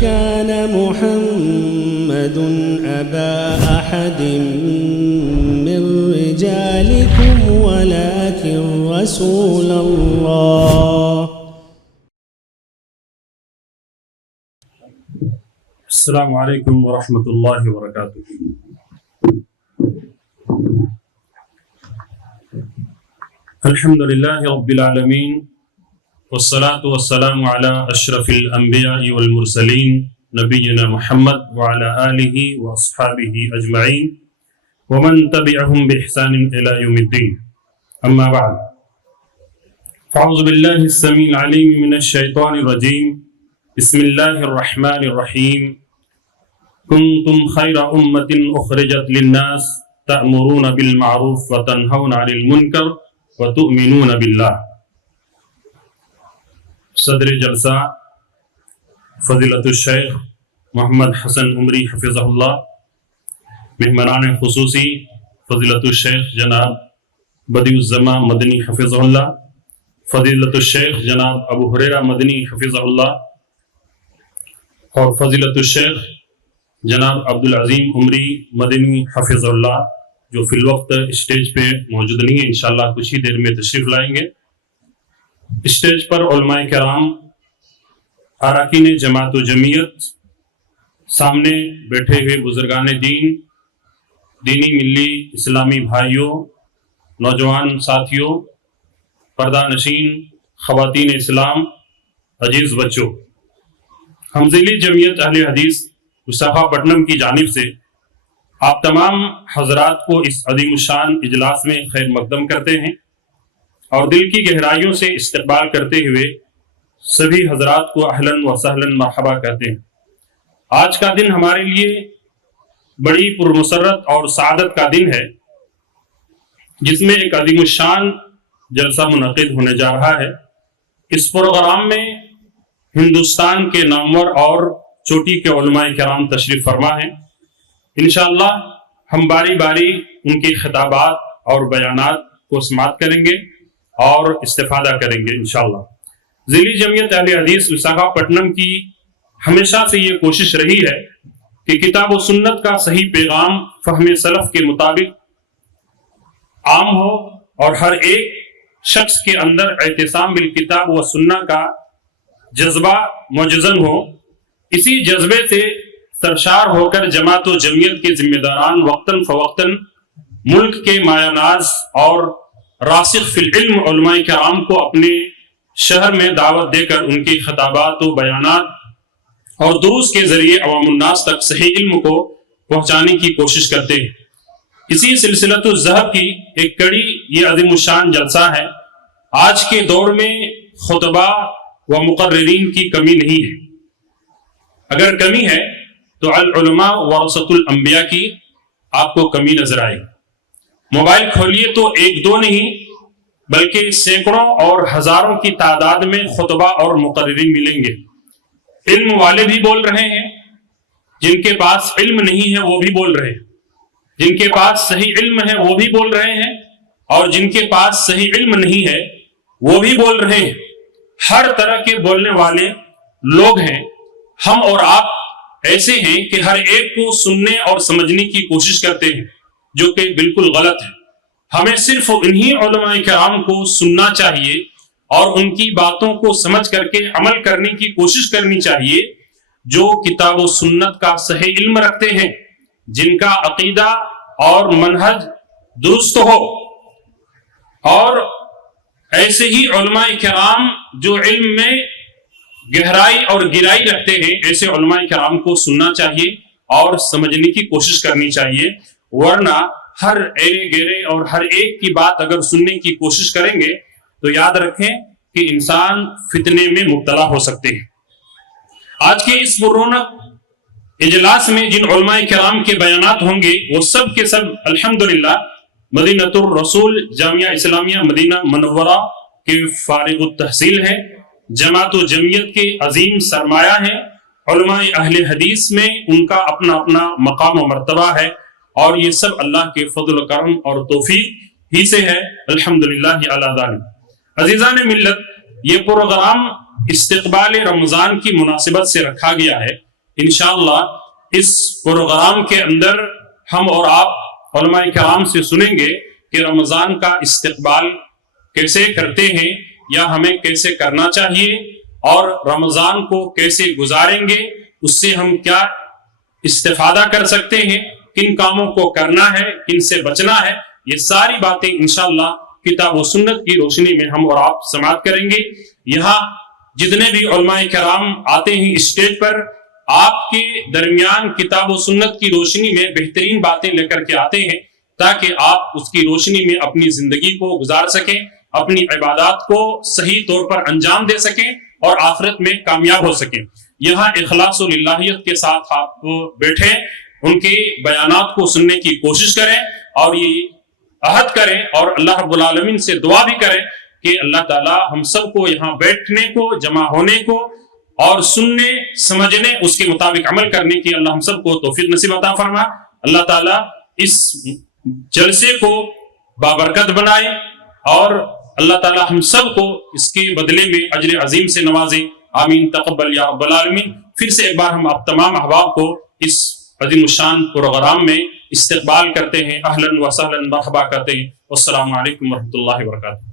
كان محمد أبا أحد من رجالكم ولكن رسول الله. السلام علیکم ورحمۃ اللہ وبرکاتہ. الحمد للہ رب العالمین والصلاة والسلام علی اشرف الانبیاء والمرسلین نبینا محمد وعلی آلہ واصحابہ اجمعین ومن تبعهم بإحسان الى یوم الدین. اما بعد فاعوذ باللہ السمیع العلیم من الشیطان الرجیم. بسم اللہ الرحمن الرحیم. کنتم خیر امت اخرجت للناس تأمرون بالمعروف وتنہون عن المنکر وتؤمنون باللہ. صدر جلسہ فضیلت الشیخ محمد حسن عمری حفظہ اللہ، مہمانان خصوصی فضیلت الشیخ جناب بدیع الزماں مدنی حفظہ اللہ، فضیلت الشیخ جناب ابو ہریرہ مدنی حفظہ اللہ، اور فضیلت الشیخ جناب عبدالعظیم عمری مدنی حفظہ اللہ، جو فی الوقت اسٹیج پہ موجود نہیں ہیں، انشاءاللہ کچھ ہی دیر میں تشریف لائیں گے. اسٹیج پر علماء کرام، اراکین جماعت و جمعیت، سامنے بیٹھے ہوئے بزرگان دین، دینی ملی اسلامی بھائیوں، نوجوان ساتھیوں، پردہ نشین خواتین اسلام، عزیز بچوں، ہمزیلی جمعیت اہل حدیث وشاکھاپٹنم کی جانب سے آپ تمام حضرات کو اس عظیم الشان اجلاس میں خیر مقدم کرتے ہیں اور دل کی گہرائیوں سے استقبال کرتے ہوئے سبھی حضرات کو اہلاً و سہلاً مرحبا کہتے ہیں. آج کا دن ہمارے لیے بڑی پرمسرت اور سعادت کا دن ہے، جس میں ایک عظیم الشان جلسہ منعقد ہونے جا رہا ہے. اس پروگرام میں ہندوستان کے نامور اور چوٹی کے علماء کرام تشریف فرما ہیں. انشاءاللہ ہم باری باری ان کے خطابات اور بیانات کو سماعت کریں گے اور استفادہ کریں گے انشاءاللہ. ذیلی جمعیت اہل حدیث وشاکھاپٹنم کی ہمیشہ سے یہ کوشش رہی ہے کہ کتاب و سنت کا صحیح پیغام فہم سلف کے مطابق عام ہو اور ہر ایک شخص کے اندر اعتصام بالکتاب و سنت کا جذبہ مجزن ہو. اسی جذبے سے سرشار ہو کر جماعت و جمعیت کے ذمہ داران وقتاً فوقتاً ملک کے مایہ ناز اور راسخ فی العلم علماء کرام کو اپنے شہر میں دعوت دے کر ان کی خطابات و بیانات اور دروس کے ذریعے عوام الناس تک صحیح علم کو پہنچانے کی کوشش کرتے ہیں. اسی سلسلۃ الذہب کی ایک کڑی یہ عظیم الشان جلسہ ہے. آج کے دور میں خطبہ و مقررین کی کمی نہیں ہے. اگر کمی ہے تو العلماء ورثۃ الانبیاء کی آپ کو کمی نظر آئے. موبائل کھولیے تو ایک دو نہیں بلکہ سینکڑوں اور ہزاروں کی تعداد میں خطبہ اور مقررین ملیں گے. علم والے بھی بول رہے ہیں، جن کے پاس علم نہیں ہے وہ بھی بول رہے ہیں، جن کے پاس صحیح علم ہے وہ بھی بول رہے ہیں، اور جن کے پاس صحیح علم نہیں ہے وہ بھی بول رہے ہیں. ہر طرح کے بولنے والے لوگ ہیں. ہم اور آپ ایسے ہیں کہ ہر ایک کو سننے اور سمجھنے کی کوشش کرتے ہیں، جو کہ بالکل غلط ہے. ہمیں صرف انہی علماء کرام کو سننا چاہیے اور ان کی باتوں کو سمجھ کر کے عمل کرنے کی کوشش کرنی چاہیے جو کتاب و سنت کا صحیح علم رکھتے ہیں، جن کا عقیدہ اور منہج درست ہو. اور ایسے ہی علماء کرام جو علم میں گہرائی اور گہرائی رکھتے ہیں، ایسے علماء کرام کو سننا چاہیے اور سمجھنے کی کوشش کرنی چاہیے. ورنہ ہر ایرے گیرے اور ہر ایک کی بات اگر سننے کی کوشش کریں گے تو یاد رکھیں کہ انسان فتنے میں مبتلا ہو سکتے ہیں. آج کے اس پررونق اجلاس میں جن علماء کرام کے بیانات ہوں گے وہ سب کے سب الحمدللہ مدینۃ الرسول جامعہ اسلامیہ مدینہ منورہ کے فارغ التحصیل ہیں، جماعت و جمعیت کے عظیم سرمایہ ہیں. علماء اہل حدیث میں ان کا اپنا اپنا مقام و مرتبہ ہے، اور یہ سب اللہ کے فضل و کرم اور توفیق ہی سے ہے. الحمدللہ علی ذالک. عزیزان ملت، یہ پروگرام استقبال رمضان کی مناسبت سے رکھا گیا ہے انشاءاللہ اس پروگرام کے اندر ہم اور آپ علماء کرام سے سنیں گے کہ رمضان کا استقبال کیسے کرتے ہیں یا ہمیں کیسے کرنا چاہیے، اور رمضان کو کیسے گزاریں گے، اس سے ہم کیا استفادہ کر سکتے ہیں، کن کاموں کو کرنا ہے، کن سے بچنا ہے، یہ ساری باتیں انشاءاللہ کتاب و سنت کی روشنی میں ہم اور آپ سماعت کریں گے۔ یہاں جتنے بھی علماء کرام آتے ہیں اسٹیج پر، آپ کے درمیان کتاب و سنت کی روشنی میں بہترین باتیں لے کر کے آتے ہیں تاکہ آپ اس کی روشنی میں اپنی زندگی کو گزار سکیں، اپنی عبادات کو صحیح طور پر انجام دے سکیں اور آخرت میں کامیاب ہو سکیں۔ یہاں اخلاص و للہیت کے ساتھ آپ بیٹھیں، ان کے بیانات کو سننے کی کوشش کریں اور یہ عہد کریں اور اللہ رب العالمین سے دعا بھی کریں کہ اللہ تعالی ہم سب کو یہاں بیٹھنے کو، جمع ہونے کو اور سننے سمجھنے اس کے مطابق عمل کرنے کی اللہ ہم سب کو توفیق نصیب عطا فرما۔ اللہ تعالی اس جلسے کو بابرکت بنائے اور اللہ تعالی ہم سب کو اس کے بدلے میں اجر عظیم سے نوازے، آمین تقبل یا رب العالمین۔ پھر سے ایک بار ہم آپ تمام احباب کو اس عظیم الشان پروگرام میں استقبال کرتے ہیں، اہلا و سہلا مرحبا کہتے ہیں۔ والسلام علیکم ورحمۃ اللہ وبرکاتہ۔